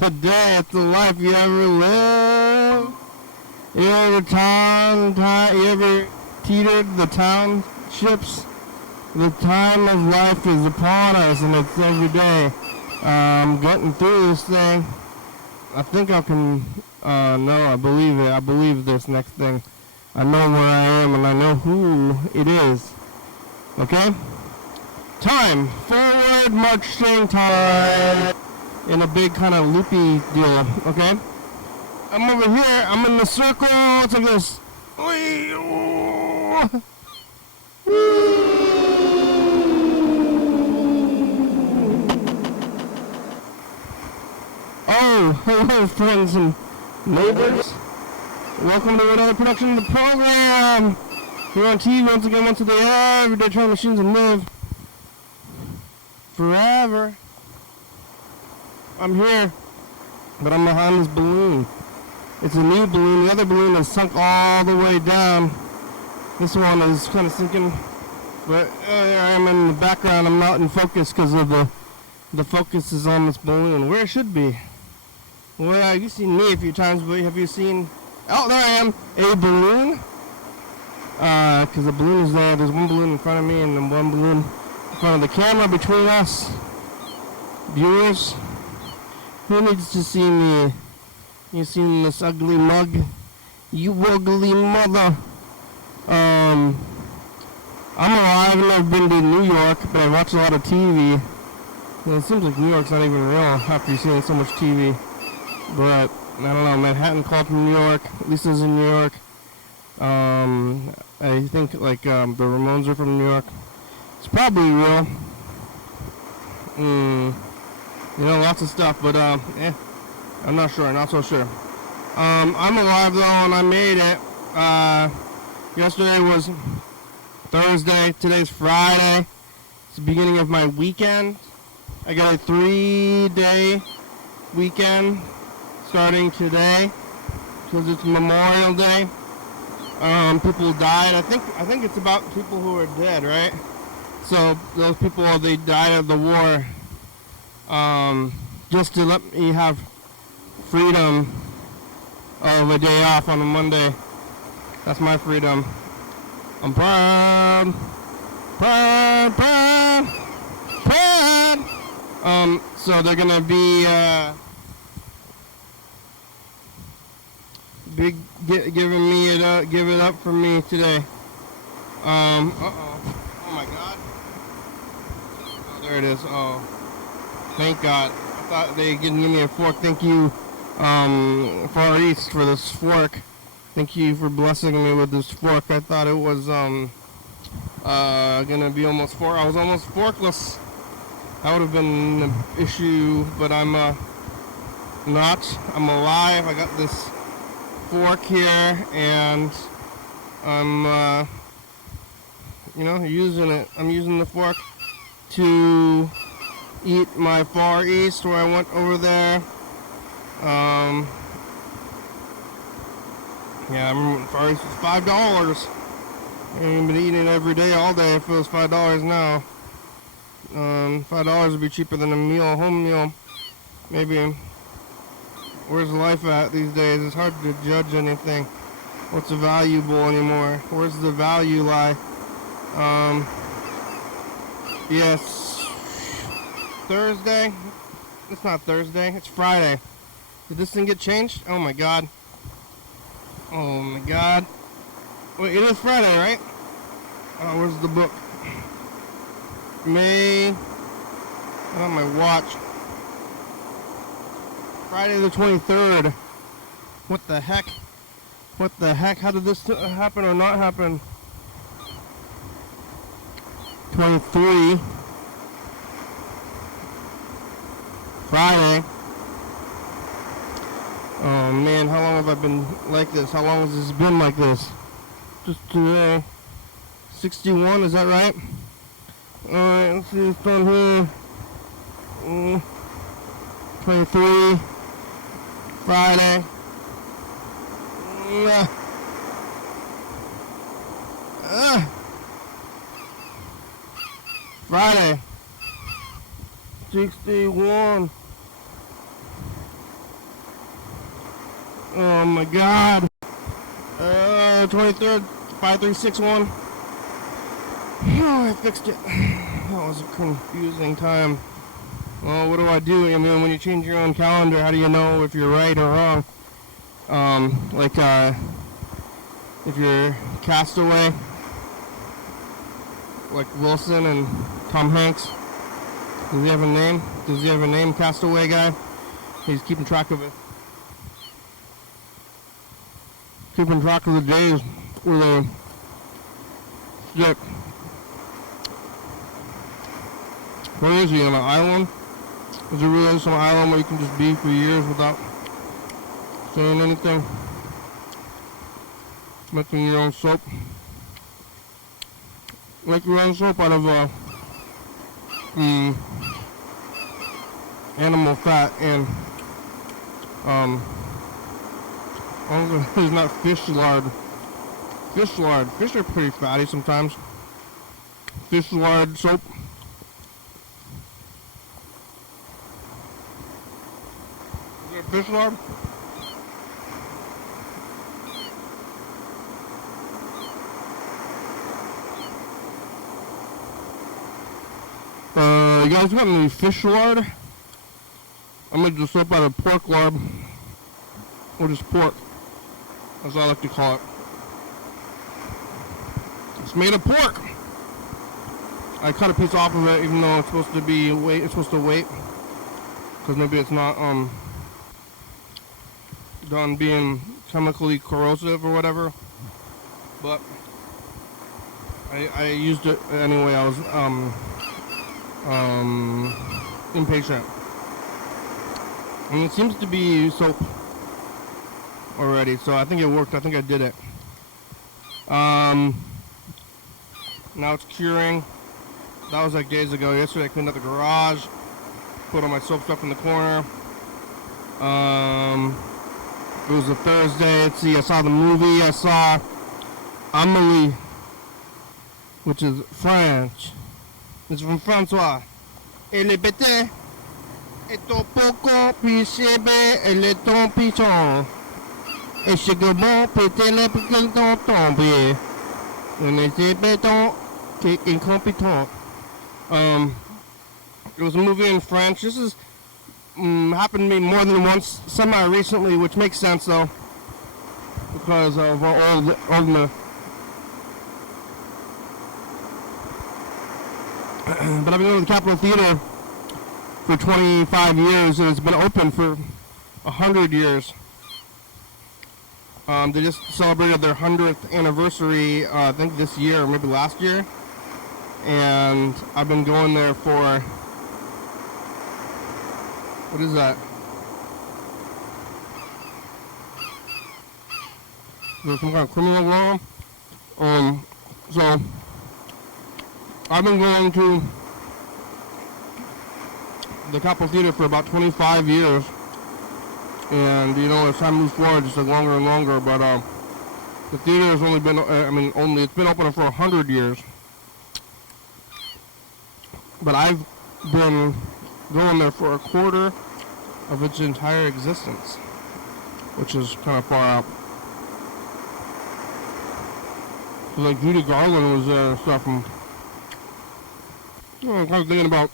It's a day. It's the life you ever live. You ever you ever teetered the townships? The time of life is upon us, and it's every day. I'm getting through this thing. I think I can. No, I believe it. I believe this next thing. I know where I am, and I know who it is. Okay? Time. Forward marching time. In a big kind of loopy deal. Okay? I'm over here. I'm in the circle. It's like this. Oh, hello, friends and neighbors. Welcome to another production of the program. We're on TV once again, once a day, every day, trying machines and live forever. I'm here, but I'm behind this balloon. It's a new balloon. The other balloon is sunk all the way down. This one is kind of sinking, but there I am in the background. I'm not in focus because of the focus is on this balloon, where it should be. Well, you've seen me a few times, but have you seen... Oh, there I am, a balloon. Because the balloon is there. There's one balloon in front of me and then one balloon in front of the camera between us. Viewers, who needs to see me? You seen this ugly mug? You ugly mother. I'm alive and I've been to New York, but I watch a lot of TV. Well, it seems like New York's not even real after you've seen so much TV. But, I don't know, Manhattan called from New York. Lisa's in New York. I think, like, the Ramones are from New York. It's probably real. You know, lots of stuff, but, I'm not sure, not so sure. I'm alive, though, and I made it. Yesterday was Thursday. Today's Friday. It's the beginning of my weekend. I got a 3-day weekend starting today because it's Memorial Day. People died. I think it's about people who are dead, right? So those people, they died of the war. Just to let me have freedom of a day off on a Monday. That's my freedom. I'm proud. Proud, proud, proud. So they're gonna be giving me it give it up for me today. Oh my God. Oh, there it is. Oh, thank God. I thought they didn't give me a fork. Thank you, Far East, for this fork. Thank you for blessing me with this fork. I thought it was gonna be almost fork. I was almost forkless. That would have been an issue, but I'm not. I'm alive. I got this fork here, and I'm using it. I'm using the fork to eat my Far East, where I went over there. Yeah, I remember Far East was $5. I've been eating it every day, all day. If it was $5 now, $5 would be cheaper than a home meal. Maybe. Where's life at these days? It's hard to judge anything. What's valuable anymore? Where's the value lie? Yes. Thursday? It's not Thursday. It's Friday. Did this thing get changed? Oh my God. Oh my God. Wait, it is Friday, right? Oh, where's the book? May. On my watch. Friday the 23rd. What the heck? What the heck? How did this happen or not happen? 23. Friday. Oh man, how long have I been like this? How long has this been like this? Just today. 61, is that right? Alright, let's see what's on here. 23. Friday. Friday. 61. Oh my god. 23rd, 5361. Oh, I fixed it. That was a confusing time. Well, what do I do? I mean, when you change your own calendar, how do you know if you're right or wrong? If you're Castaway, like Wilson and Tom Hanks, does he have a name? Does he have a name, Castaway guy? He's keeping track of it. Keeping track of the days where they stick. What is he, on an island? Is there really some island where you can just be for years without saying anything? Making your own soap. Make your own soap out of animal fat and it's not fish lard. Fish lard. Fish are pretty fatty sometimes. Fish lard soap. Is there fish lard? You guys got any fish lard? I made the soap out of pork lard. Or just pork. That's what I like to call it. It's made of pork. I cut a piece off of it, even though it's supposed to be wait. It's supposed to wait, because maybe it's not done being chemically corrosive or whatever. But I used it anyway. I was impatient, and it seems to be soap already, so I think it worked. I think I did it. Now it's curing. That was like days ago. Yesterday I cleaned up the garage, put all my soap stuff in the corner. It was a Thursday. Let's see, I saw the movie. I saw Amélie, which is French. It's from Francois. Elle est bête, et ton poco, puis chébé, elle est ton pichon. Et c'est que bon, pété les piquets dans ton pied. On était béton, qui est incompétent. It was a movie in French. This is happened to me more than once, semi-recently, which makes sense though, because of our oldness. But I've been going to the Capitol Theater for 25 years, and it's been open for 100 years. They just celebrated their 100th anniversary, I think this year, or maybe last year. And I've been going there for, what is that? Is there some kind of criminal law? So I've been going to the Capitol Theater for about 25 years. And, you know, as time moves forward, it's like longer and longer, but the theater has only been, it's been open for 100 years. But I've been going there for a quarter of its entire existence, which is kind of far out. So, like, Judy Garland was there and stuff, and I'm kind of thinking about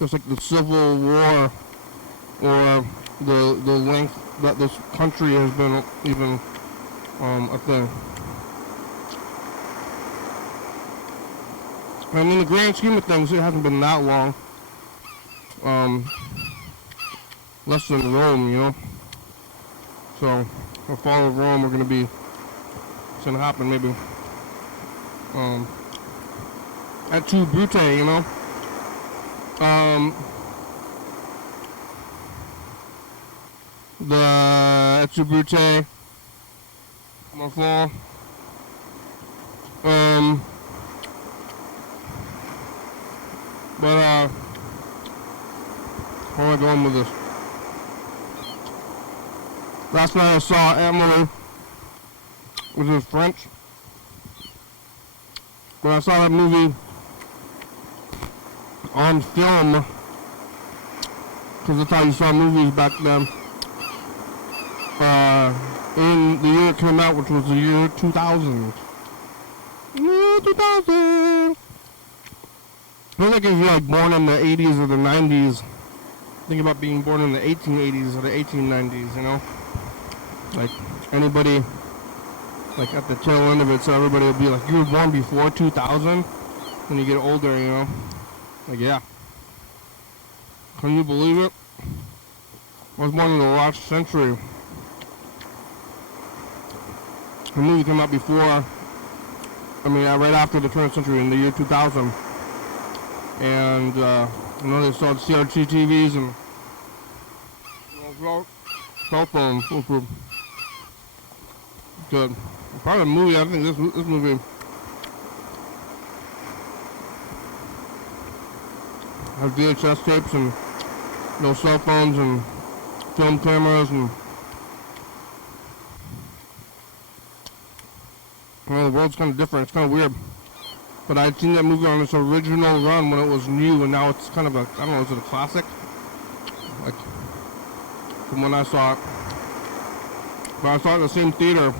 just like the Civil War, or the length that this country has been even a thing. And in the grand scheme of things, it hasn't been that long. Less than Rome, you know. So, the fall of Rome, it's gonna happen maybe. At two Brute, you know. The Etsu Brute, my fall. But where am I going with this? Last night I saw Amélie, which is French. But I saw that movie on film, because that's how you saw movies back then. in the year it came out, which was the year 2000. Year 2000. Feels like if you're like born in the 80s or the 90s, think about being born in the 1880s or the 1890s, you know? Like, anybody, like, at the tail end of it, so everybody will be like, you were born before 2000? When you get older, you know? Like, yeah. Can you believe it? I was born in the last century. The movie came out before, right after the turn of the century, in the year 2000. And, they started CRT TVs and cell phones. Good. Part of the movie, I think this movie has VHS tapes and no cell phones and film cameras and the world's kind of different. It's kind of weird. But I'd seen that movie on its original run when it was new, and now it's kind of a, I don't know, is it a classic? Like, from when I saw it. But I saw it in the same theater,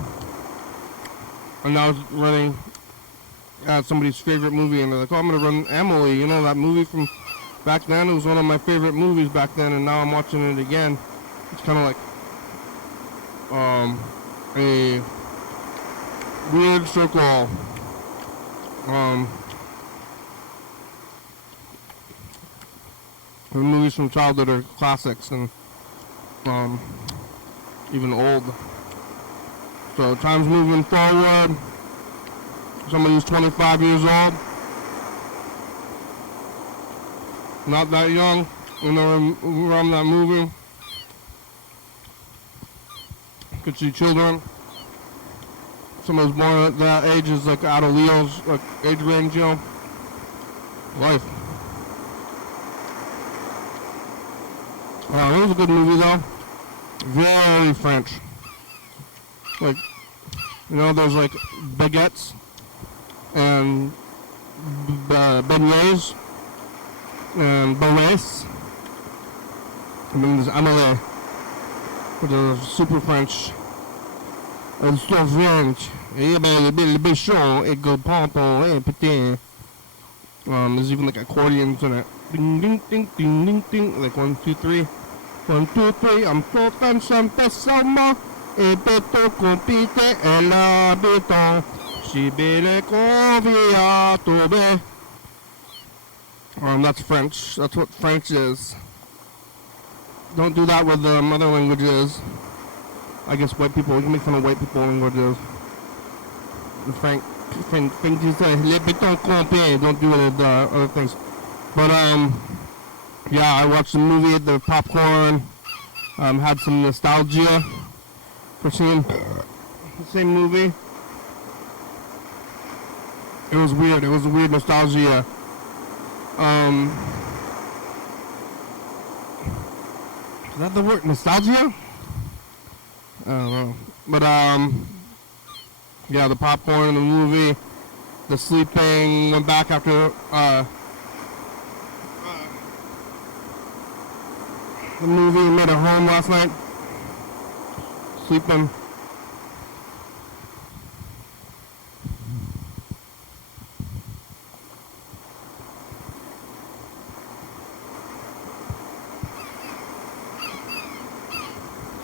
and now it's running somebody's favorite movie, and they're like, oh, I'm going to run Emily, you know, that movie from back then. It was one of my favorite movies back then, and now I'm watching it again. It's kind of like a weird circle. The movies from childhood are classics and even old. So time's moving forward. Somebody who's 25 years old, not that young, around that movie. Could see children. Someone who's born at that age is like out of Leo's like age range, you know. Life. It was a good movie though. Very French. Like, there's like baguettes and beignets and beignets. And then there's Amelie, which is super French. It's so French. Le bichon, et go ponton, et putain. There's even like accordions in it. Ding, ding, ding, ding, ding, ding. Like 1, 2, 3. 1, 2, 3. I'm so French, I'm pesama. Et beto compite, et la beton. Si belle convia tobe. That's French. That's what French is. Don't do that with other languages. I guess white people, we can make fun of white people languages. Frank just say, les béton compé, don't do it with other things. But, yeah, I watched the movie at the popcorn, had some nostalgia for seeing the same movie. It was weird, it was a weird nostalgia. Is that the word, nostalgia? I don't know. But, yeah, the popcorn in the movie, the sleeping, went back after, the movie, made it home last night, sleeping.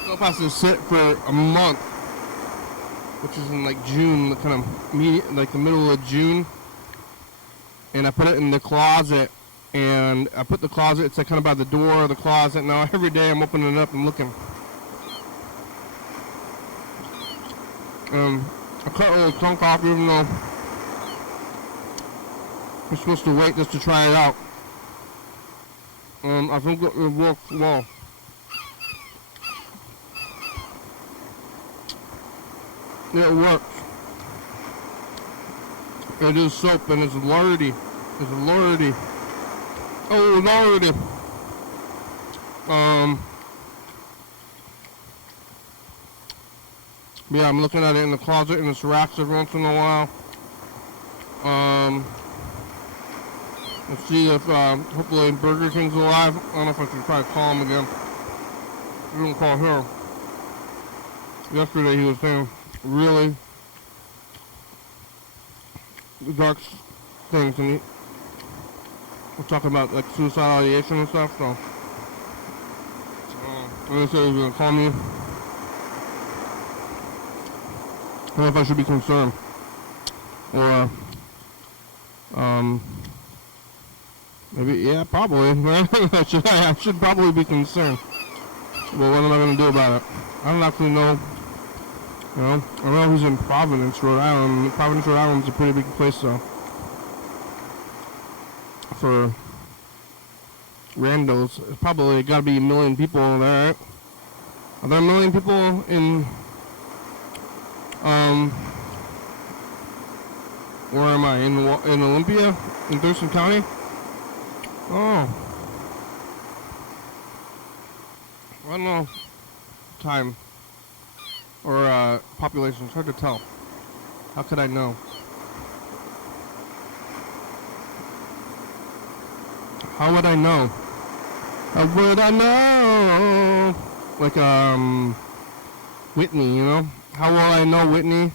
Still has to sit for a month, which is in like June, the kind of like the middle of June, and I put it in the closet, and I put the closet, it's like kind of by the door of the closet. Now every day I'm opening it up and looking. I cut a little chunk off, even though I'm supposed to wait just to try it out. I think it works well. Yeah, it works. It is soap and it's lordy. It's lordy. Oh, lordy. Yeah, I'm looking at it in the closet and it's racks every once in a while. Let's see if hopefully Burger King's alive. I don't know if I should try to call him again. I didn't call her. yesterday he was saying really dark things, and we're talking about like suicidal ideation and stuff. So, and he said he was gonna call me. I don't know if I should be concerned or maybe, yeah, probably. I should probably be concerned. But what am I gonna do about it? I don't actually know. You know, I know he's in Providence, Rhode Island. Providence, Rhode Island's a pretty big place, though. For randos, it's probably got to be a million people over there, right? Are there a million people in, where am I? In Olympia? In Thurston County? Oh. I don't know. Time. Or, population. It's hard to tell. How could I know? How would I know? How would I know? Like, Whitney, you know? How will I know Whitney?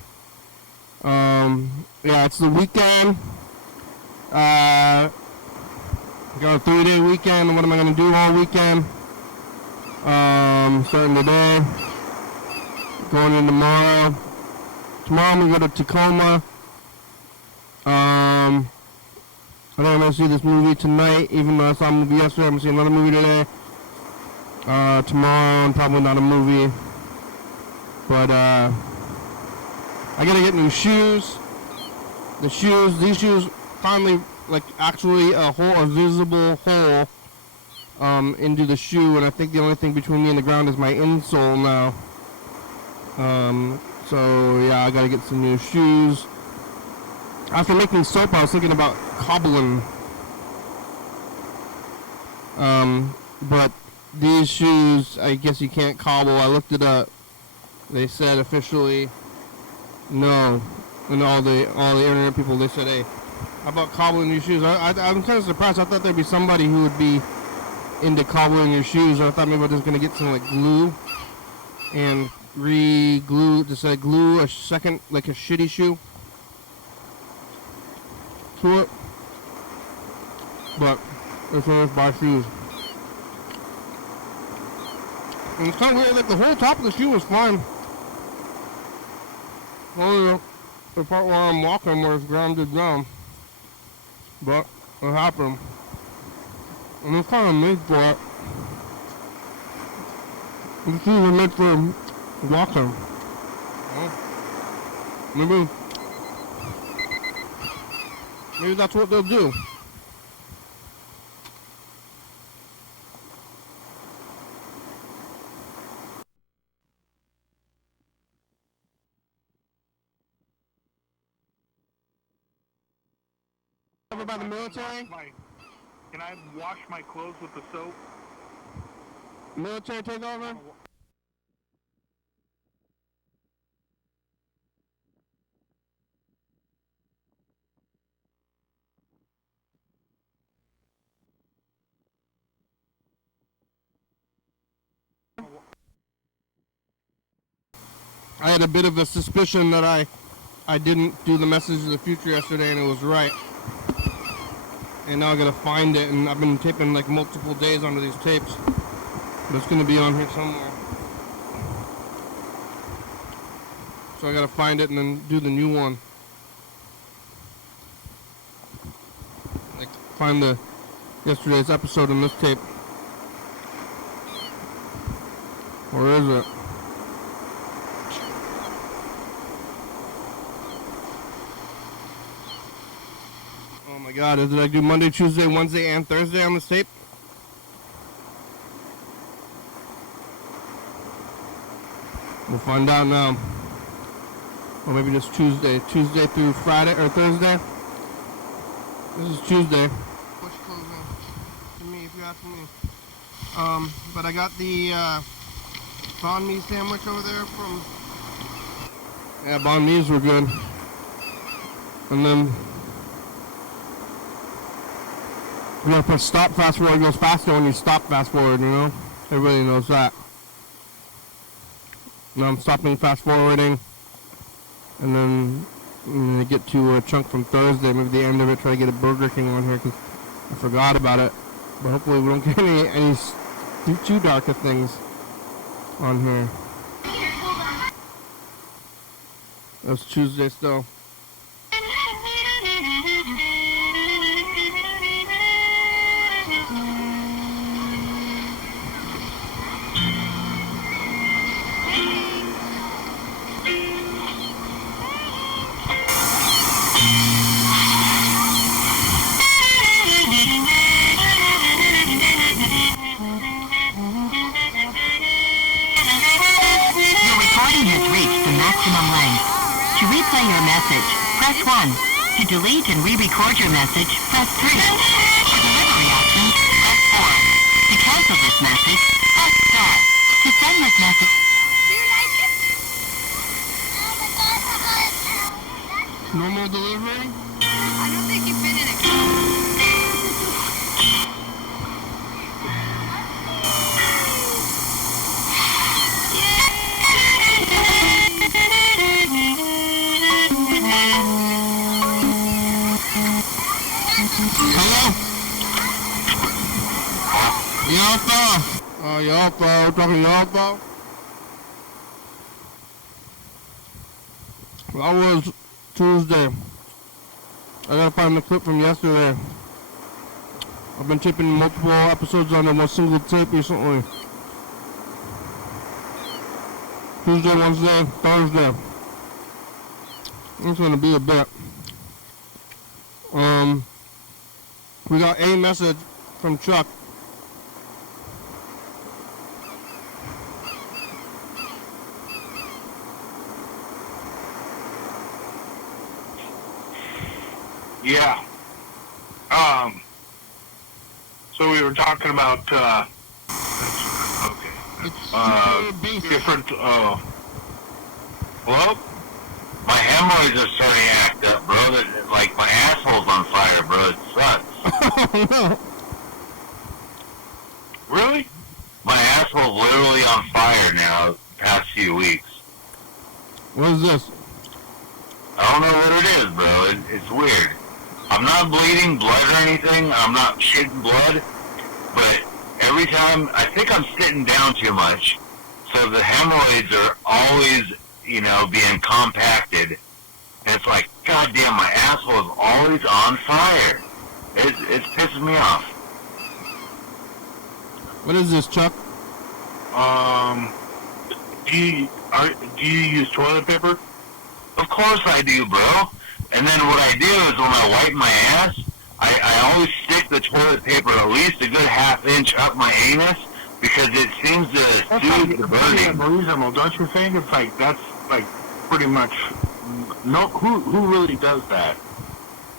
Yeah, it's the weekend. Got a 3-day weekend. What am I gonna do all weekend? Starting today. Going in tomorrow. Tomorrow I'm gonna go to Tacoma. I think I'm gonna see this movie tonight, even though I saw a movie yesterday. I'm gonna see another movie today. Tomorrow, and probably not a movie. But, I gotta get new shoes. These shoes, finally, like, actually a visible hole, into the shoe, and I think the only thing between me and the ground is my insole now. So, yeah, I gotta get some new shoes. After making soap, I was thinking about cobbling. But these shoes, I guess you can't cobble. I looked it up. They said officially no. And all the internet people, they said, hey, how about cobbling your shoes? I'm kind of surprised. I thought there'd be somebody who would be into cobbling your shoes. I thought maybe I was just going to get some, like, glue and re-glue, just like glue a second, like a shitty shoe to it. But it's always buy shoes. And it's kind of weird, like the whole top of the shoe was fine. Only the part where I'm walking where it's grounded down. But it happened. And it's kind of made for it. The shoes are made for walking. Well, maybe that's what they'll do. Ever by the military? Can I wash my clothes with the soap? Military take over? I had a bit of a suspicion that I didn't do the message of the future yesterday, and it was right. And now I gotta find it, and I've been taping like multiple days onto these tapes. But it's gonna be on here somewhere. So I gotta find it and then do the new one. Like, find the yesterday's episode in this tape. Where is it? Oh my god, did I do Monday, Tuesday, Wednesday, and Thursday on this tape? We'll find out now. Or maybe just Tuesday. Tuesday through Friday, or Thursday. This is Tuesday. Push closing to me, if you ask me. But I got the banh mi sandwich over there from... Yeah, banh mi's were good. And then... You know, press stop fast forward, it goes faster when you stop fast forward, you know? Everybody knows that. Now I'm stopping, fast forwarding, and then I'm gonna get to a chunk from Thursday, maybe the end of it, try to get a Burger King on here because I forgot about it. But hopefully we don't get any too dark of things on here. That's Tuesday still. To replay your message, press 1. To delete and re-record your message, press 3. For delivery options, press 4. To cancel this message, press star. To send this message... Do you like it? Normal delivery? I don't think you've been in a... Hello? Yalta? Yalta, we're talking Yalta. That was Tuesday. I gotta find the clip from yesterday. I've been taping multiple episodes on one single tape recently. Tuesday, Wednesday, Thursday. It's gonna be a bit. We got a message from Chuck. Yeah. So we were talking about, okay. It's super basic. Different, hello? My hemorrhoids are starting to act up, bro. Like, my asshole's on fire, bro. It sucks. No. Really? My asshole's literally on fire now the past few weeks. What is this? I don't know what it is, bro. It's weird. I'm not bleeding blood or anything. I'm not shitting blood. But every time, I think I'm sitting down too much. So the hemorrhoids are always, you know, being compacted. And it's like, goddamn, my asshole is always on fire. It's pissing me off. What is this, Chuck? Do you use toilet paper? Of course I do, bro. And then what I do is when I wipe my ass, I always stick the toilet paper at least a good half-inch up my anus because it seems to soothe the burning. Unreasonable, don't you think? It's like, that's like pretty much, no, who really does that?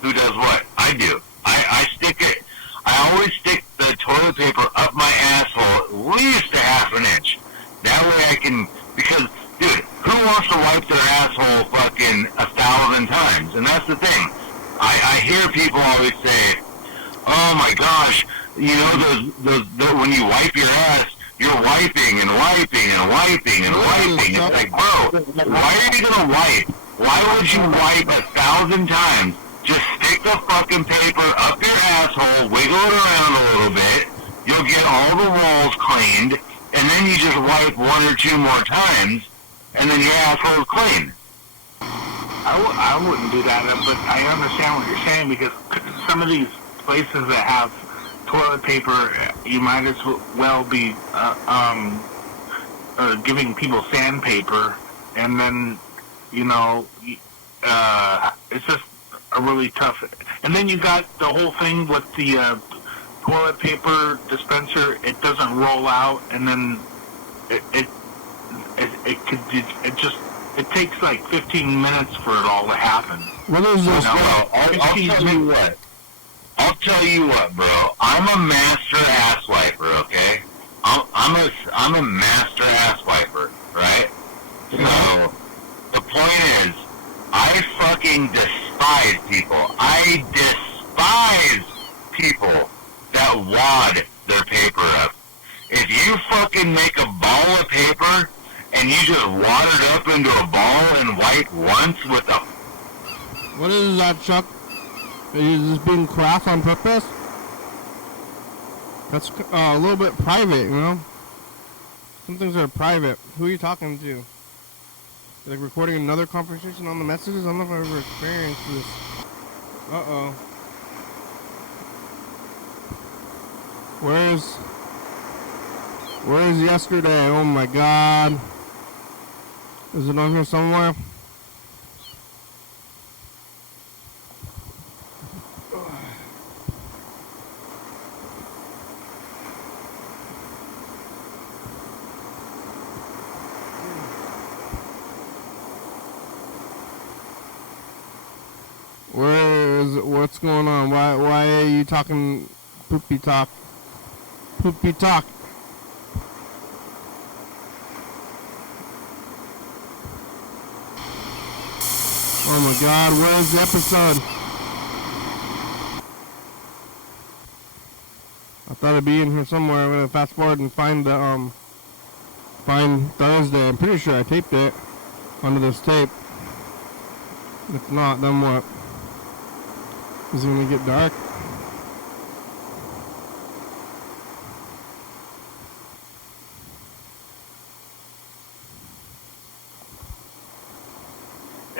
Who does what? I do. I stick it, I always stick the toilet paper up my asshole at least a half an inch. That way I can, because, dude, who wants to wipe their asshole fucking 1,000 times? And that's the thing. I hear people always say, oh my gosh, you know, those when you wipe your ass, you're wiping and wiping and wiping and wiping. It's like, bro, why are you gonna wipe? Why would you wipe 1,000 times? Just stick the fucking paper up your asshole, wiggle it around a little bit, you'll get all the walls cleaned, and then you just wipe 1 or 2 more times, and then your asshole's clean. I wouldn't do that, but I understand what you're saying because some of these places that have toilet paper, you might as well be giving people sandpaper, and then, you know, it's just a really tough. And then you got the whole thing with the toilet paper dispenser. It doesn't roll out, and then it takes like 15 minutes for it all to happen. What is this? I'll tell you what, bro. I'm a master ass wiper, okay? I'm a master ass wiper, right? So the point is, I fucking despise people. I despise people that wad their paper up. If you fucking make a ball of paper and you just watered up into a ball in white once with a... What is that, Chuck? Are you just being craft on purpose? That's a little bit private, you know? Some things are private. Who are you talking to? Like recording another conversation on the messages? I don't know if I've ever experienced this. Uh-oh. Where's yesterday? Oh my god. Is it on here somewhere? What's going on? Why are you talking poopy talk? Poopy talk. Oh my god, where's the episode? I thought it'd be in here somewhere. I'm gonna fast forward and find the find Thursday. I'm pretty sure I taped it onto this tape. If not, then what? Is it gonna get dark?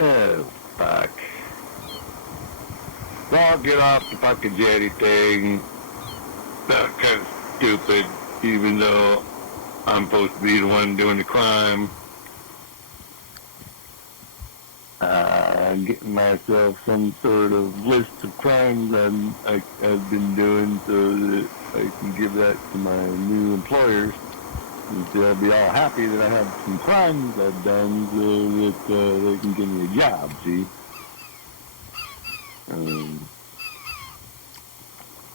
Oh, fuck. So I'll get off the fucking jetty thing. That's kind of stupid, even though I'm supposed to be the one doing the crime. Getting myself some sort of list of crimes I've been doing so that I can give that to my new employers. And they'll be all happy that I have some crimes I've done so that they can give me a job, see?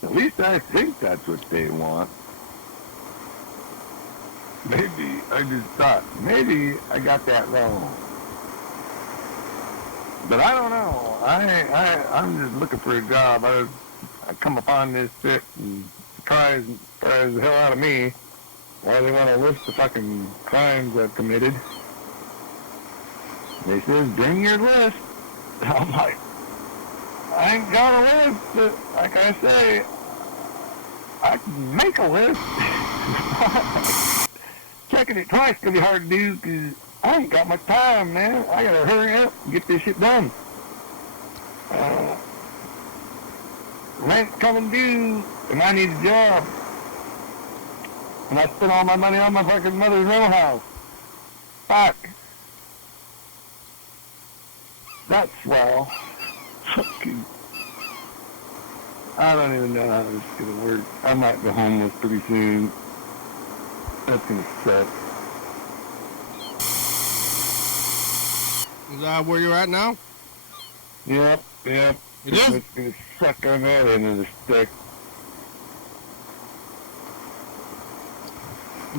At least I think that's what they want. Maybe maybe I got that wrong. But I don't know. I'm just looking for a job. I come upon this shit and surprise the hell out of me. Why they want to list the fucking crimes I've committed. They says, bring your list. I'm like, I ain't got a list, but like I say, I can make a list. Checking it twice can be hard to do because I ain't got much time, man. I gotta hurry up and get this shit done. Rent's coming due, and I need a job. And I spent all my money on my fucking mother's rental house. Fuck. That's swell. Fucking. I don't even know how this is gonna work. I might go homeless pretty soon. That's gonna suck. Is that where you're at now? Yep. It is? It's gonna suck on that end of the stick.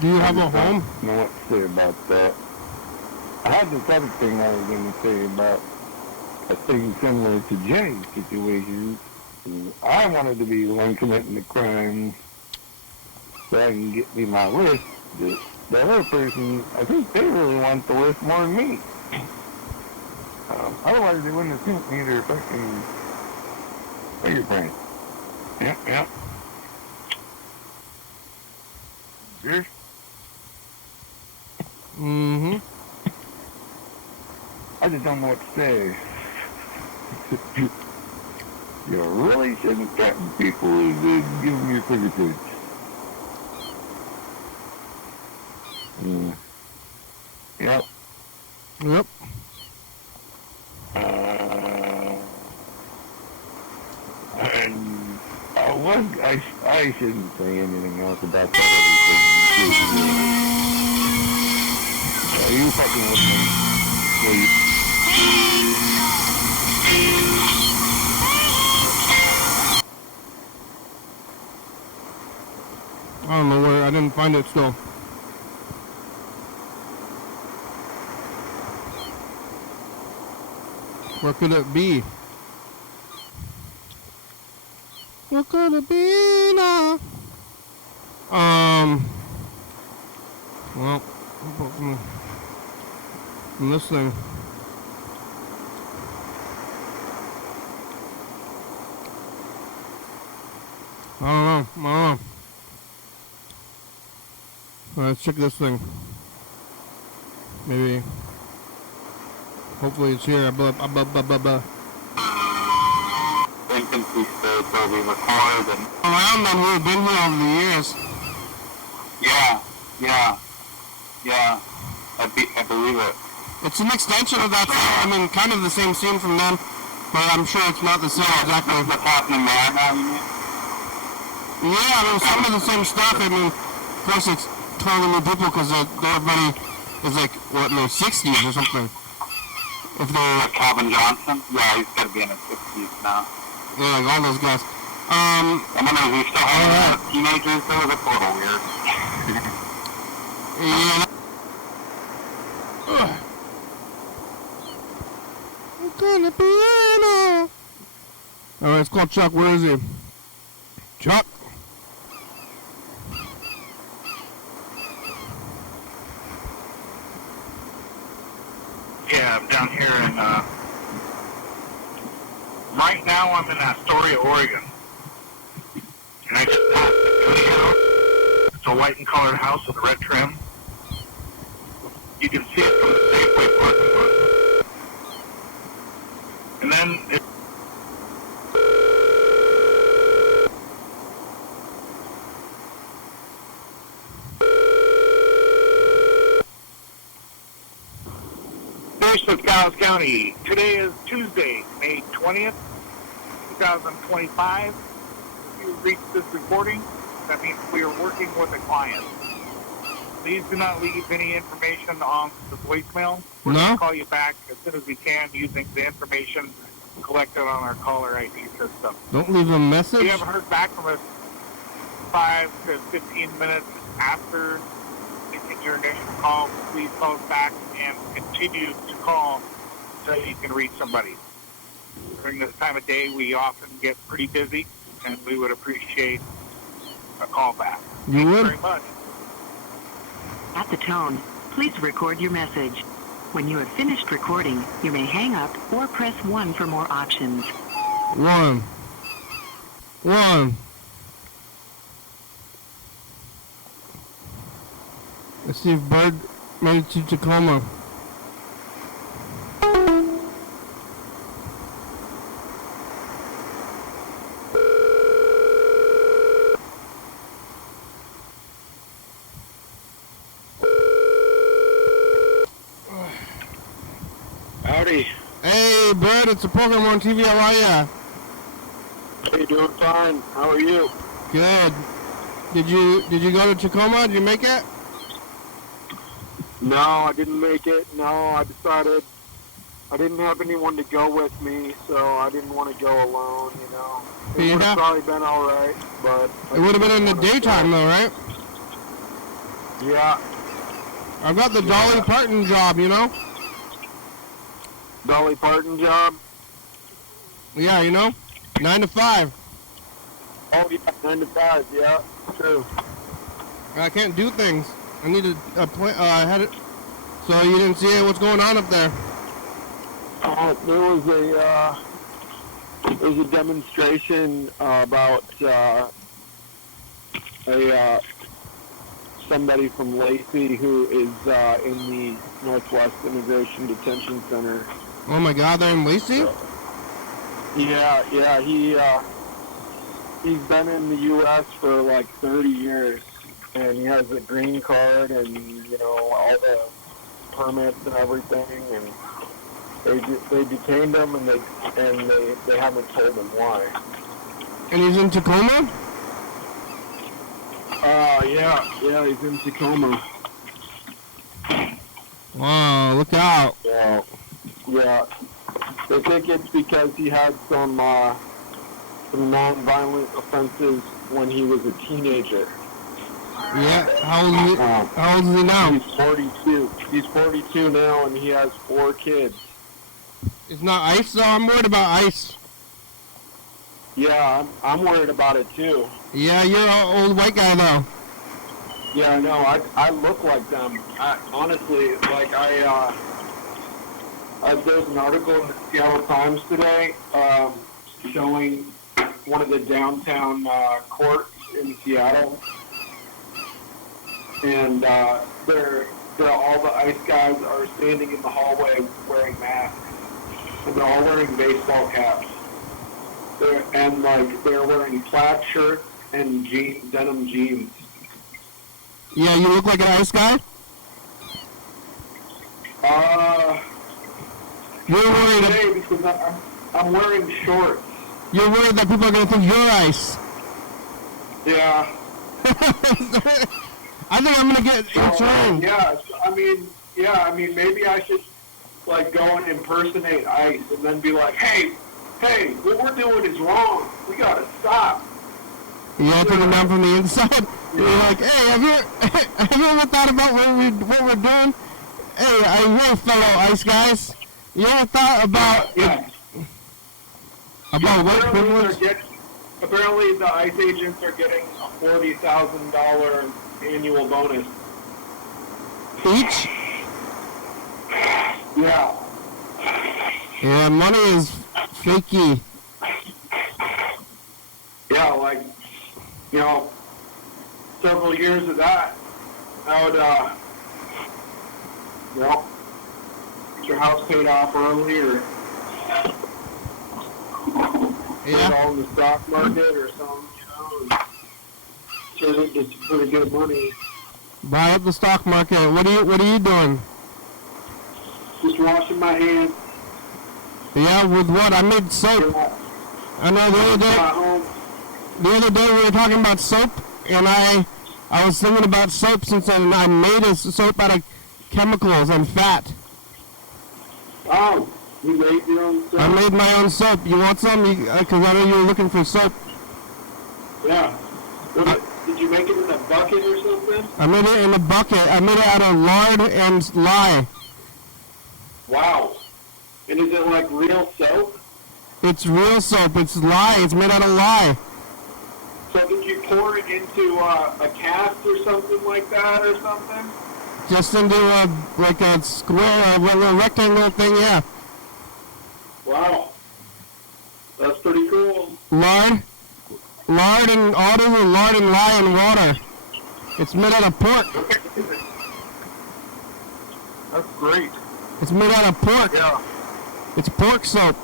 Do you have a home? I don't know what to say about that. I had this other thing I was going to say about a thing similar to Jay's situation. I wanted to be the one committing the crime so I can get me my list. The other person, I think they really want the list more than me. Otherwise, they wouldn't have sent me their fucking fingerprint. Yep. Cheers. Mm-hmm. I just don't know what to say. You really shouldn't threaten people and give them your fingerprints. Yep. And I shouldn't say anything else about that other thing. You fucking listening, please. I don't know where. I didn't find it still. Where could it be? What could it be now? Well, I'm listening. I don't know. Let's check this thing. Maybe. Hopefully it's here. Infantry states will be required and Around them who've been here over the years. yeah. I believe it. It's an extension of that. I mean, kind of the same scene from them, but I'm sure it's not the same exactly. What's happening now, you mean? Yeah, I mean, some of the same stuff. I mean, of course, it's totally new people because everybody is like, what, in their 60s or something. If they're... Calvin Johnson? Yeah, he's got to be in his 60s now. Yeah, like all those guys. I wonder if he's still having teenagers, though. That's a little weird. Yeah. I'm gonna piano. Alright, it's called Chuck. Where is he? Chuck? Yeah, I'm down here in, right now I'm in Astoria, Oregon. And I just passed the County House. It's a white and colored house with a red trim. You can see it from the Safeway parking lot. And then it Thurston County. Today is Tuesday, May 20th, 2025. If you reach this recording, that means we are working with a client. Please do not leave any information on the voicemail. We're going to call you back as soon as we can using the information collected on our caller ID system. Don't leave a message? If you haven't heard back from us 5 to 15 minutes after making your initial call, please call us back and continue to call until you can reach somebody. During this time of day, we often get pretty busy, and we would appreciate a call back. You Thank would? you very much. At the tone, please record your message. When you have finished recording, you may hang up or press 1 for more options. One. Let's see if Bird made it to Tacoma. Howdy. Hey, Bird, it's a program on TV. How are ya? How you doing? Fine. How are you? Good. Did you go to Tacoma? Did you make it? No, I didn't make it. No, I decided I didn't have anyone to go with me, so I didn't want to go alone, you know. It would have probably been all right, but... It would have been in the daytime, though, right? Yeah. I've got the Dolly Parton job, you know? Dolly Parton job? Yeah, you know? 9 to 5. Oh, yeah, 9 to 5, yeah, true. I can't do things. I need a plan. I had it. So you didn't see what's going on up there? There was a demonstration about somebody from Lacey who is in the Northwest Immigration Detention Center. Oh my God, they're in Lacey? Yeah, he's been in the U.S. for like 30 years, and he has a green card and, you know, all the permits and everything, and they detained him, and they haven't told him why. And he's in Tacoma? Yeah, he's in Tacoma. Wow, look out. Yeah. They think it's because he had some non-violent offenses when he was a teenager. Yeah, how old is he now? He's 42. He's 42 now, and he has 4 kids. It's not ICE, though? I'm worried about ICE. Yeah, I'm worried about it, too. Yeah, you're an old white guy, though. Yeah, I know. I look like them. Honestly, like There's an article in the Seattle Times today showing one of the downtown courts in Seattle, and all the ICE guys are standing in the hallway wearing masks, and they're all wearing baseball caps. They're wearing plaid shirts and denim jeans. Yeah, you look like an ice guy? You're worried Today because I'm wearing shorts. You're worried that people are going to think you're ice. Yeah. I think I'm going to get trained. I mean, maybe I should, like, go and impersonate ICE and then be like, hey, what we're doing is wrong. We got to stop. You gotta take them down from the inside. You're like, hey, have you ever thought about what we're doing? Hey, you're fellow ICE guys. You ever thought about what privilege? Apparently, the ICE agents are getting a $40,000 annual bonus. Each? Yeah. Yeah, money is flaky. Yeah, like, several years of that, I would, get your house paid off early or put it all in the stock market or something, and turn it into some pretty good money. Buy up the stock market. What are you doing? Just washing my hands. Yeah, with what? I made soap. I know the other day we were talking about soap, and I was thinking about soap since I made a soap out of chemicals and fat. Oh, you made your own soap? I made my own soap. You want some? Because I know you were looking for soap. Yeah. Did you make it in a bucket or something? I made it in a bucket. I made it out of lard and lye. Wow. And is it like real soap? It's real soap. It's lye. It's made out of lye. So did you pour it into a cast or something like that or something? Just into a square, a little rectangle thing, yeah. Wow. That's pretty cool. Lard and all this is lard and lye and water. It's made out of pork. That's great. It's made out of pork. Yeah. It's pork soap.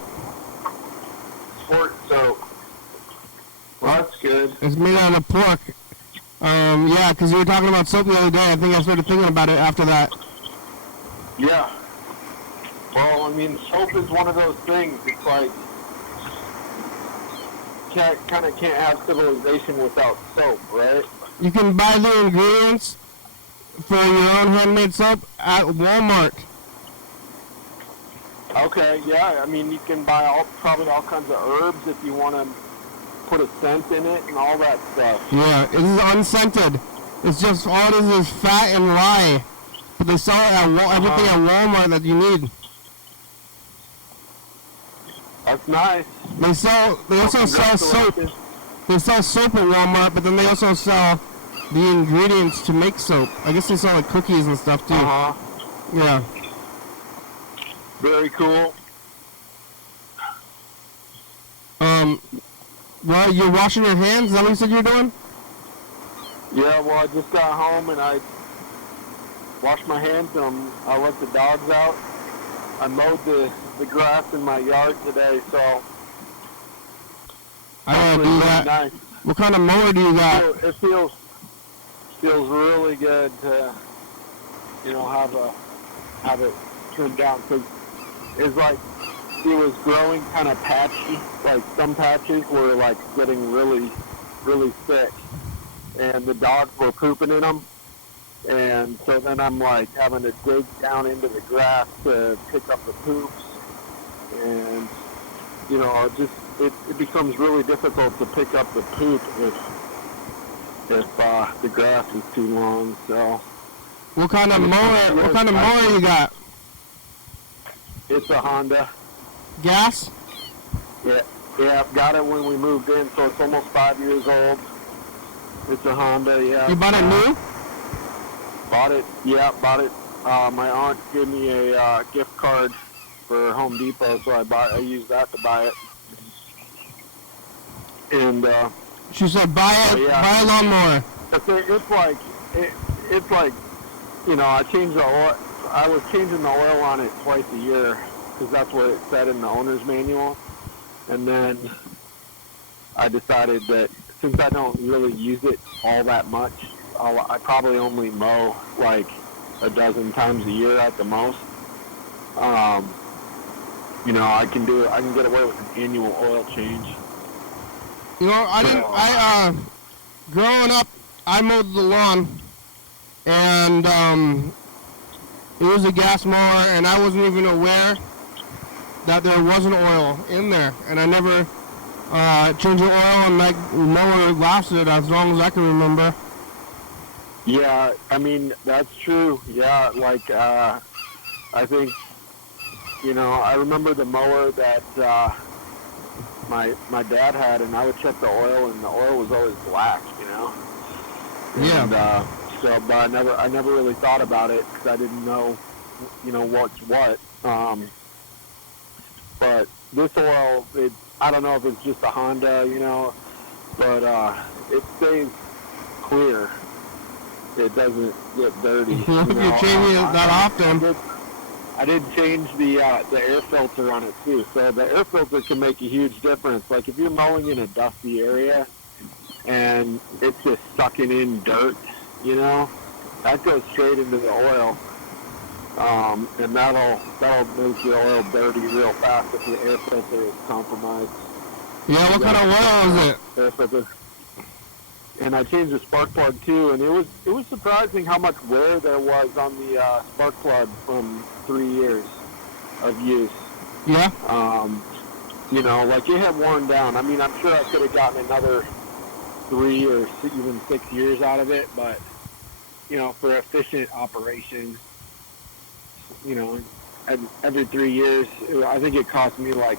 Pork soap. Well, that's good. It's made out of pork. Yeah, because you were talking about soap the other day. I think I started thinking about it after that. Yeah. Well, I mean, soap is one of those things. It's like, can't have civilization without soap, right? You can buy the ingredients for your own handmade soap at Walmart. Okay, yeah. I mean, you can buy probably all kinds of herbs if you want to put a scent in it and all that stuff. Yeah, it is unscented. It's just all it is fat and lye. But they sell it at everything at Walmart that you need. That's nice. They also sell soap. They sell soap at Walmart, but then they also sell the ingredients to make soap. I guess they sell like cookies and stuff too. Yeah. Very cool. Well, you're washing your hands? Is that what you said you were doing? Yeah, well, I just got home and I washed my hands and I let the dogs out. I mowed the grass in my yard today, so I gotta do that. nice. What kind of mower do you got? It feels really good to, have it trimmed down, because it's like it was growing kind of patchy. Like some patches were like getting really, really thick, and the dogs were pooping in them. And so then I'm like having to dig down into the grass to pick up the poops, and it becomes really difficult to pick up the poop if the grass is too long. So What kind of mower you got? it's a Honda. Gas? Yeah, got it when we moved in, so it's almost 5 years old. It's a Honda, yeah. You bought it new? Bought it. My aunt gave me a gift card for Home Depot, so I used that to buy it. And She said, buy Oh, yeah. buy a lawnmower. it's like, you know, I changed the oil. I was changing the oil on it twice a year because that's what it said in the owner's manual. And then I decided that since I don't really use it all that much, I probably only mow like a dozen times a year at the most. You know, I can get away with an annual oil change. You know, growing up, I mowed the lawn, and it was a gas mower, and I wasn't even aware that there wasn't oil in there, and I never changed the oil, and that mower lasted as long as I can remember. Yeah, I mean, that's true. Yeah, like, I think, you know, I remember the mower that my dad had, and I would check the oil, and the oil was always black, you know? Yeah. And, but I never really thought about it because I didn't know, you know, what's what. But this oil, I don't know if it's just a Honda, you know, but it stays clear. It doesn't get dirty. If you change it that often. I did change the air filter on it too. So the air filter can make a huge difference. Like if you're mowing in a dusty area and it's just sucking in dirt, you know, that goes straight into the oil. And that'll make your oil dirty real fast if your air filter is compromised. Yeah, what kind of oil is it? Air filter. And I changed the spark plug too, and it was surprising how much wear there was on the spark plug from 3 years of use. Yeah. You know, like it had worn down. I mean, I'm sure I could have gotten another 3 or even 6 years out of it, but you know, for efficient operation, you know, every 3 years, I think it cost me like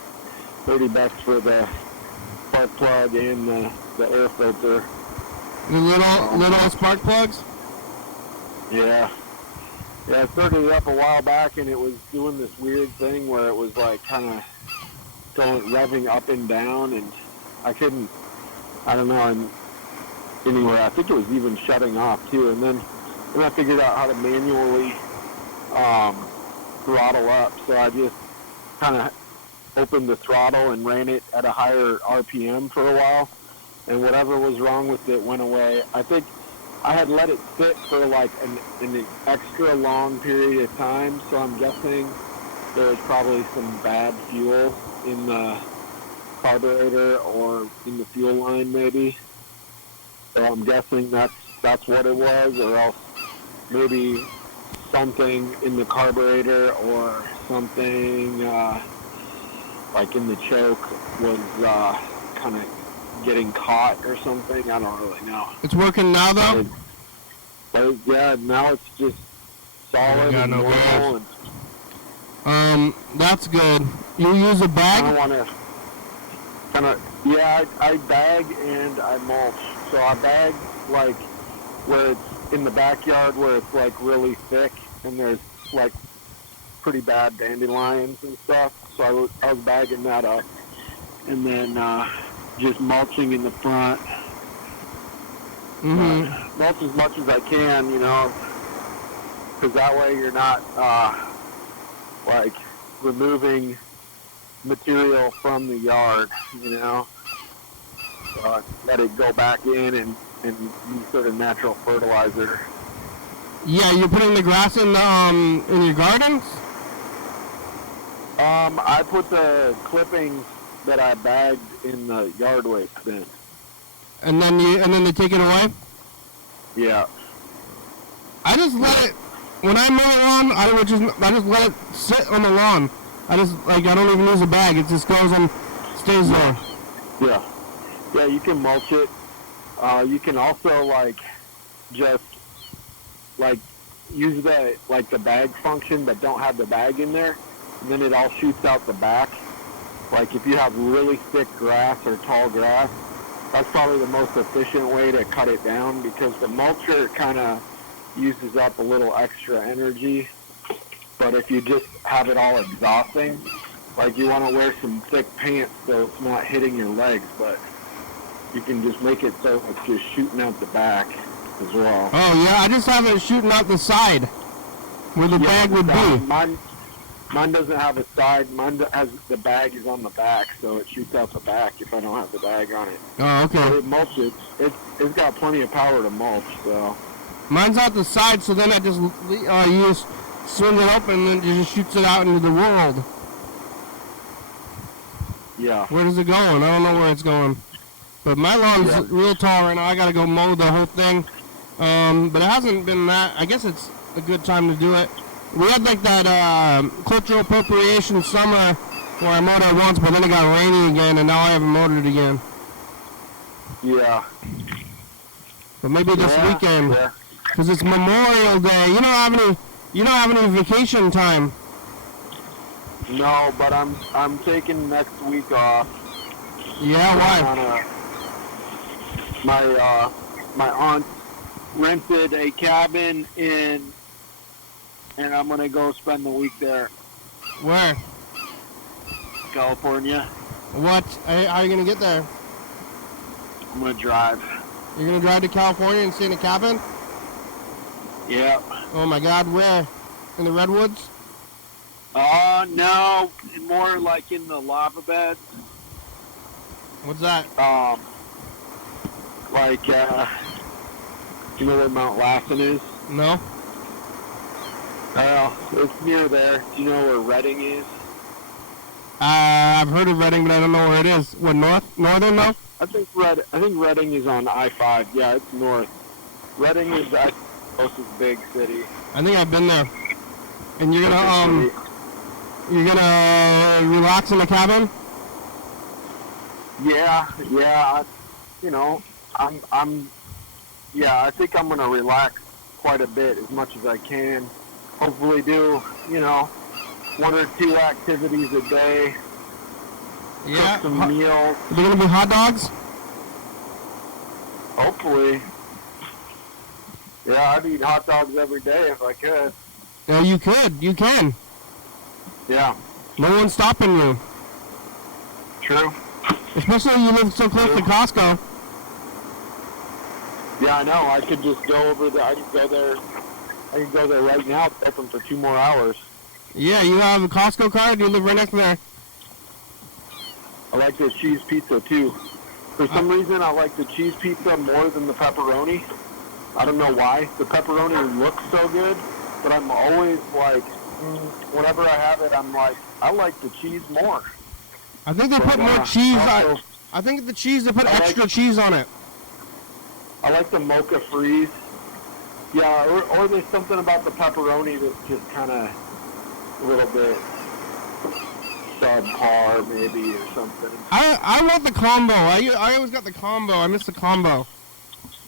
$30 for the spark plug and the air filter. The little spark plugs? Yeah. Yeah, I started it up a while back, and it was doing this weird thing where it was like kind of revving up and down, and I don't know, and anyway, I think it was even shutting off too, and then I figured out how to manually throttle up, so I just kind of opened the throttle and ran it at a higher RPM for a while, and whatever was wrong with it went away. I think I had let it sit for like an extra long period of time, so I'm guessing there was probably some bad fuel in the carburetor or in the fuel line maybe. So I'm guessing that's what it was, or else maybe something in the carburetor or something like in the choke was kind of getting caught or something. I don't really know. It's working now though? But yeah, now it's just solid and normal. And, that's good. You use a bag? I want to kind of, yeah, I bag and I mulch. So I bag like where it's in the backyard where it's like really thick and there's like pretty bad dandelions and stuff. So I was bagging that up. And then just mulching in the front. Mm-hmm. Mulch as much as I can, you know, because that way you're not like removing material from the yard, you know. Let it go back in and use sort of natural fertilizer. Yeah, you're putting the grass in your gardens? I put the clippings that I bagged in the yard waste bin. And then they take it away? Yeah. I just let it, when I mow the lawn, I just let it sit on the lawn. I don't even use a bag. It just goes and stays there. Yeah. Yeah, you can mulch it. You can also just use the bag function but don't have the bag in there, and then it all shoots out the back. Like if you have really thick grass or tall grass, that's probably the most efficient way to cut it down, because the mulcher kind of uses up a little extra energy. But if you just have it all exhausting, like you want to wear some thick pants so it's not hitting your legs, but you can just make it so it's just shooting out the back as well. Oh, yeah, I just have it shooting out the side where the bag would be. Mine doesn't have a side. Mine has the bag is on the back, so it shoots out the back if I don't have the bag on it. Oh, okay. But it mulches. It's got plenty of power to mulch, so. Mine's out the side, so then I just use swing it open and it just shoots it out into the world. Yeah. Where is it going? I don't know where it's going. But my lawn's real tall right now. I gotta go mow the whole thing. But it hasn't been that. I guess it's a good time to do it. We had like that cultural appropriation summer where I mowed it once, but then it got rainy again, and now I haven't mowed it again. Yeah. But maybe this weekend, because it's Memorial Day. You don't have any vacation time. No, but I'm taking next week off. Yeah, why? My aunt rented a cabin and I'm gonna go spend the week there. Where? California. What? How are you gonna get there? I'm gonna drive. You're gonna drive to California and stay in a cabin? Yeah. Oh my God, where? In the redwoods? No, more like in the lava beds. What's that? Like, do you know where Mount Lassen is? No. It's near there. Do you know where Redding is? I've heard of Redding, but I don't know where it is. What, northern though? I think Redding is on I-5. Yeah, it's north. Redding is the closest big city. I think I've been there. And you're gonna relax in the cabin? Yeah. You know, I think I'm gonna relax quite a bit, as much as I can. Hopefully do, you know, 1 or 2 activities a day. Yeah. Cook some meals. Are there gonna be hot dogs? Hopefully. Yeah, I'd eat hot dogs every day if I could. Yeah, you could. You can. Yeah. No one's stopping you. True. Especially when you live so close to Costco. Yeah, I know. I could just go over there. I could go there right now. It's open for 2 more hours. Yeah, you have a Costco card? You live right next to there. I like the cheese pizza, too. For some reason, I like the cheese pizza more than the pepperoni. I don't know why. The pepperoni looks so good, but I'm always like, whenever I have it, I'm like, I like the cheese more. I think they put more cheese also, on. I think the cheese, they put extra cheese on it. I like the mocha freeze. Yeah, or there's something about the pepperoni that's just kind of a little bit subpar, maybe, or something. I want the combo. I always got the combo. I miss the combo.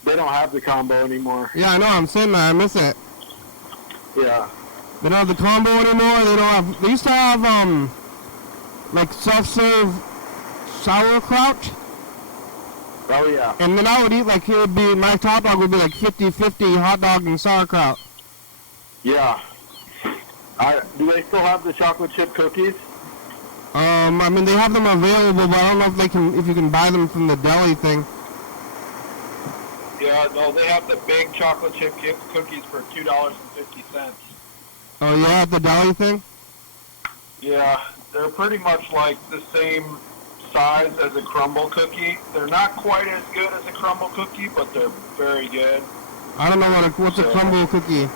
They don't have the combo anymore. Yeah, I know. I'm saying that. I miss it. Yeah. They don't have the combo anymore. They don't have. They used to have like self-serve sauerkraut. Oh yeah. And then I would eat like it would be my hot dog would be like 50-50 hot dog and sauerkraut. Yeah. Do they still have the chocolate chip cookies? I mean they have them available, but I don't know if you can buy them from the deli thing. Yeah, no, they have the big chocolate chip cookies for $2.50. Oh yeah, at the deli thing? Yeah, they're pretty much like the same size as a crumble cookie. They're not quite as good as a crumble cookie, but they're very good. I don't know what's a crumble cookie.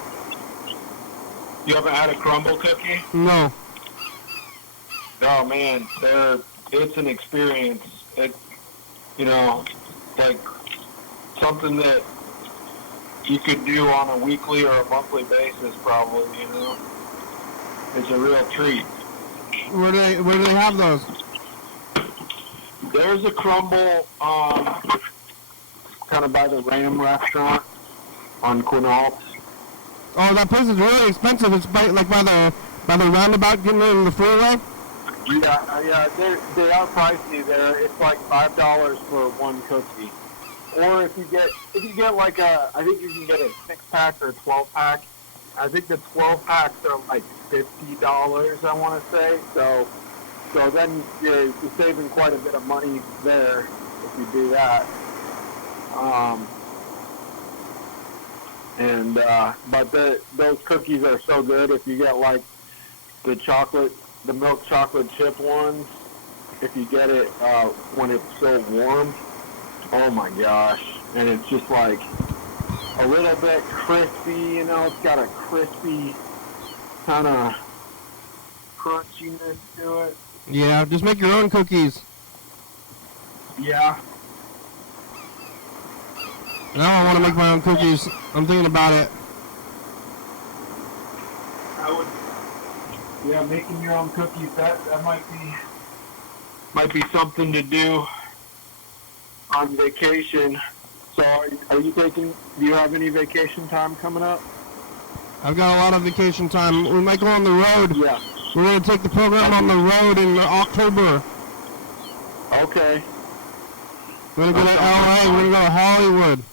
You haven't had a crumble cookie? No. Oh man, it's an experience. It, you know, like something that you could do on a weekly or a monthly basis, probably. You know, it's a real treat. Where do they have those? There's a crumble kind of by the Ram restaurant on Quinault. Oh, that place is really expensive. It's by the roundabout getting in the freeway. Yeah, they are pricey there. It's like $5 for one cookie. Or if you get like I think you can get a 6-pack or a 12-pack. I think the 12-packs are like $50, I want to say. So then you're saving quite a bit of money there if you do that. But those cookies are so good. If you get like the milk chocolate chip ones, if you get it when it's so warm, oh my gosh. And it's just like a little bit crispy, it's got a crispy kind of crunchiness to it. Yeah, just make your own cookies. Yeah. Now I want to make my own cookies. I'm thinking about it. Making your own cookies, that might be something to do on vacation. So do you have any vacation time coming up? I've got a lot of vacation time. We might go on the road. Yeah. We're going to take the program on the road in October. Okay. We're going to go to LA. We're going to go to Hollywood.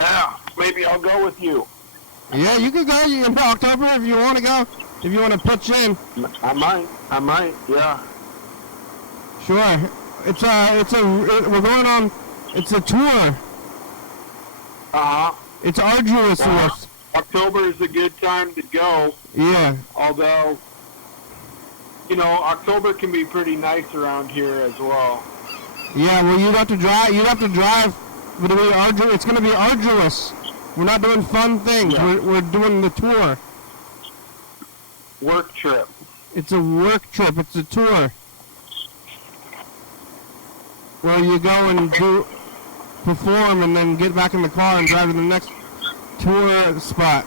Yeah, maybe I'll go with you. Yeah, you could go in October if you want to go. If you want to pitch in. I might, yeah. Sure. We're going on, it's a tour. It's arduous to us. October is a good time to go. Yeah. Although, October can be pretty nice around here as well. Yeah, well, you'd have to drive, but it's going to be arduous. We're not doing fun things. Yeah. We're doing the tour. Work trip. It's a work trip. It's a tour. Where you go and perform and then get back in the car and drive to the next tour spot.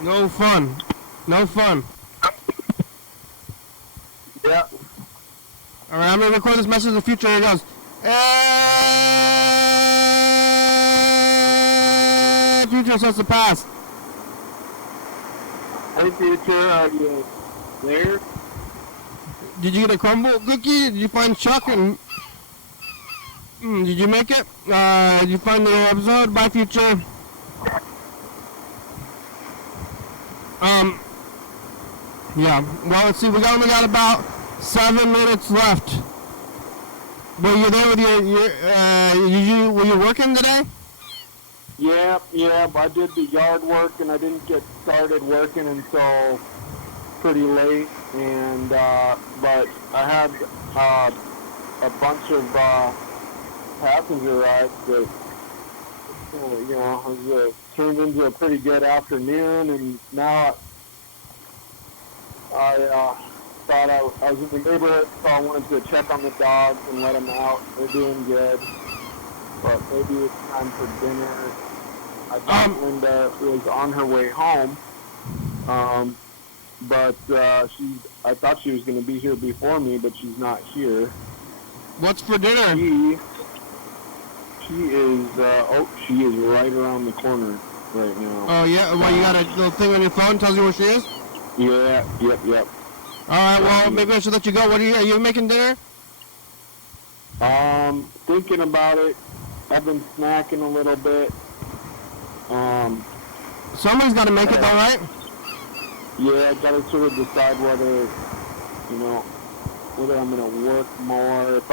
No fun. No fun. Yeah. All right, I'm going to record this message in the future. Here it goes. Future says the past. Hey, future, are you there? Did you get a crumble cookie? Did you find Chuck and... did you make it? Did you find the episode? Bye, future. Yeah. Well, let's see. We only got about 7 minutes left. Were you there with were you working today? Yeah, I did the yard work and I didn't get started working until pretty late, and but I had a bunch of passenger rides that turned into a pretty good afternoon, and now I thought I was in the neighborhood, so I wanted to check on the dogs and let them out. They're doing good, but maybe it's time for dinner. I thought Linda was on her way home, but I thought she was going to be here before me, but she's not here. What's for dinner? She is right around the corner right now. Oh, yeah? Well, you got a little thing on your phone tells you where she is? Yeah, yep. All right, well, maybe I should let you go. Are you making dinner? Thinking about it. I've been snacking a little bit. Somebody's got to make it, though, right? Yeah, I've got to sort of decide whether I'm going to work more. If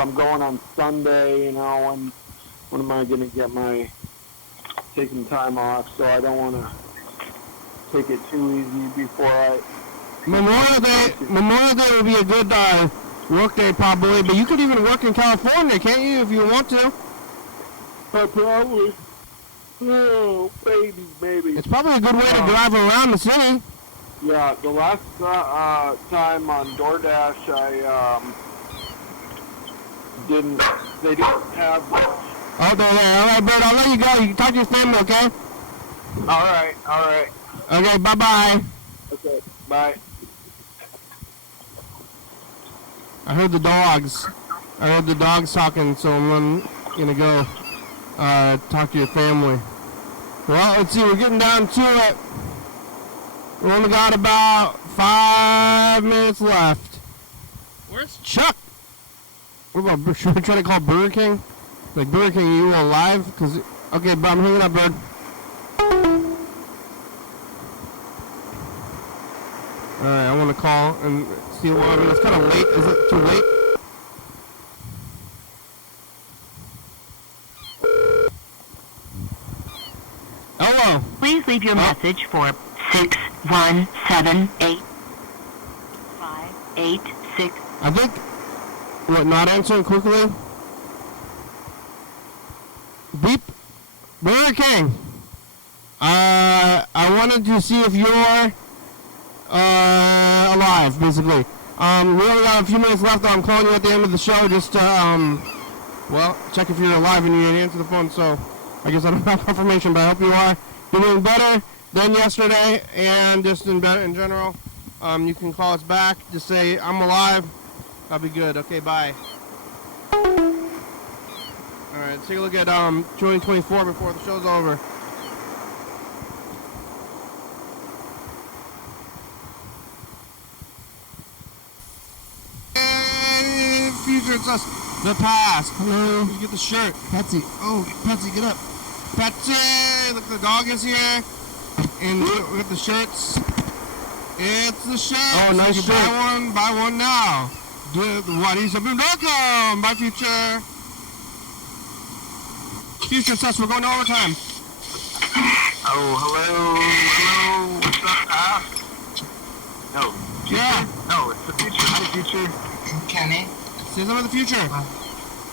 I'm going on Sunday, when am I going to get taking time off? So I don't want to take it too easy before I... Memorial Day would be a good work day, probably, but you could even work in California, can't you, if you want to? Probably. Oh, baby. It's probably a good way to drive around the city. Yeah, the last time on DoorDash, they didn't have... Oh, there. All right, Bert, I'll let you go. You can talk to your family, okay? All right. Okay, bye-bye. Okay, bye. I heard the dogs. talking, so I'm going to go talk to your family. Well, let's see, we're getting down to it. We only got about 5 minutes left. Where's Chuck? Should we try to call Burger King? Like, Burger King, are you alive? Okay, but I'm hanging up, Bird. Alright, I want to call and see what, I mean, it's kind of late. Is it too late? Hello? Please leave your message for 6178586. I think, what, not answering quickly? Beep. Burger King. I wanted to see if you're alive, basically. We only got a few minutes left. I'm calling you at the end of the show just to, well, check if you're alive and you didn't answer the phone. So I guess I don't have confirmation, but I hope you are. You're doing better than yesterday, and just in general. You can call us back. Just say, I'm alive. That'll be good. Okay, bye. Alright, let's take a look at joint 24 before the show's over. Hey, future, it's us. The past. Hello. You get the shirt. Patsy. Oh, Patsy, get up. Patsy! Look, the dog is here. And look at the shirts. It's the shirt. Oh, nice shirt. Buy one now. YDHWM. Bye, future. Future sus, we're going to overtime. Oh, hello. What's up, No. Future? Yeah. No, it's the future. Hi, future. Kenny? Say something of the future.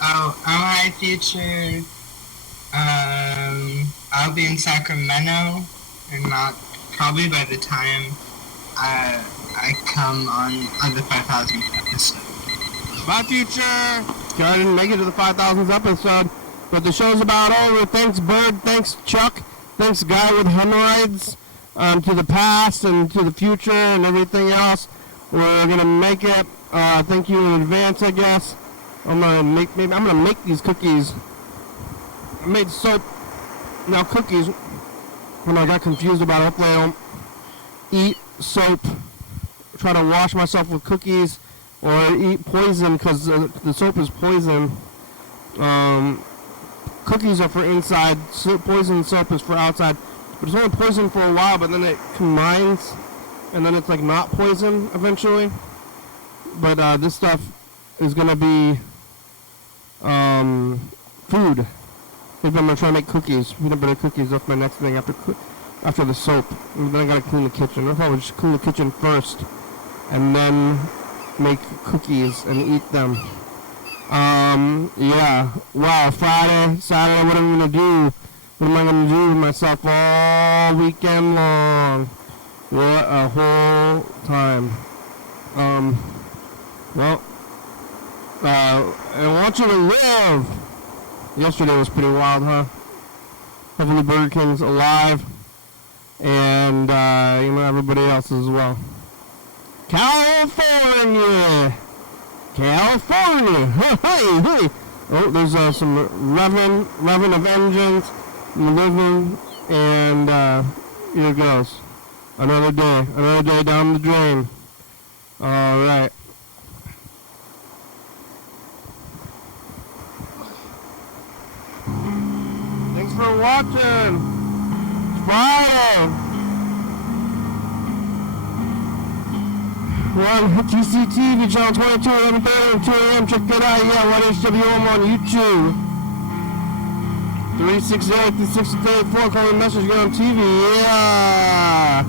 Hi, future. I'll be in Sacramento, and not probably by the time I come on the 5,000th episode. Bye, future. Okay, I didn't make it to the 5,000th episode, but the show's about over. Thanks, Bird. Thanks, Chuck. Thanks, Guy with Hemorrhoids. To the past and to the future and everything else. We're gonna make it. Thank you in advance, I guess. I'm gonna make these cookies. I made soap. Now cookies. When I got confused about it, hopefully I don't eat soap. Try to wash myself with cookies or eat poison because the soap is poison. Cookies are for inside. Poison soap is for outside. But it's only poison for a while, but then it combines, and then it's like not poison eventually. But this stuff is gonna be food. Maybe I'm gonna try to make cookies, peanut butter cookies. That's my next thing after the soap. And then I gotta clean the kitchen. I thought I would just clean the kitchen first, and then make cookies and eat them. Yeah. Wow. Friday, Saturday. What am I gonna do? What am I going to do with myself all weekend long? What a whole time. Well, I want you to live. Yesterday was pretty wild, huh? Hopefully Burger King's alive. And, everybody else as well. California! Hey! Oh, there's some revving of engines. Living, and here it goes. Another day down the drain. Alright. Thanks for watching. It's Friday. We're on TCTV channel 22, 11:30 and 2 a.m. Check it out. Yeah, YDHWM on YouTube. 368-634, call me message, get on TV, yeah!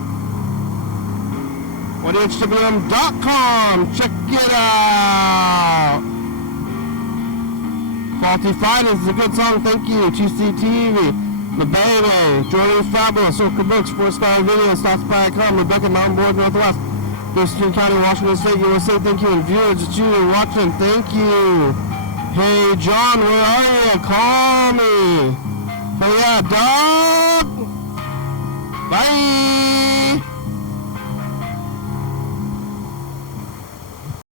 YDHWM.com, check it out! Faulty Fridays is a good song, thank you, TCTV, The Baby, Jordan Fabulous, Orca Books, 4-Star Video, Stops.com, Rebecca Mountain Board Northwest, Thurston County, Washington State, USA, thank you, and viewers, it's you watching, thank you! Hey, John, where are you? Call me. Oh, yeah, dog. Bye.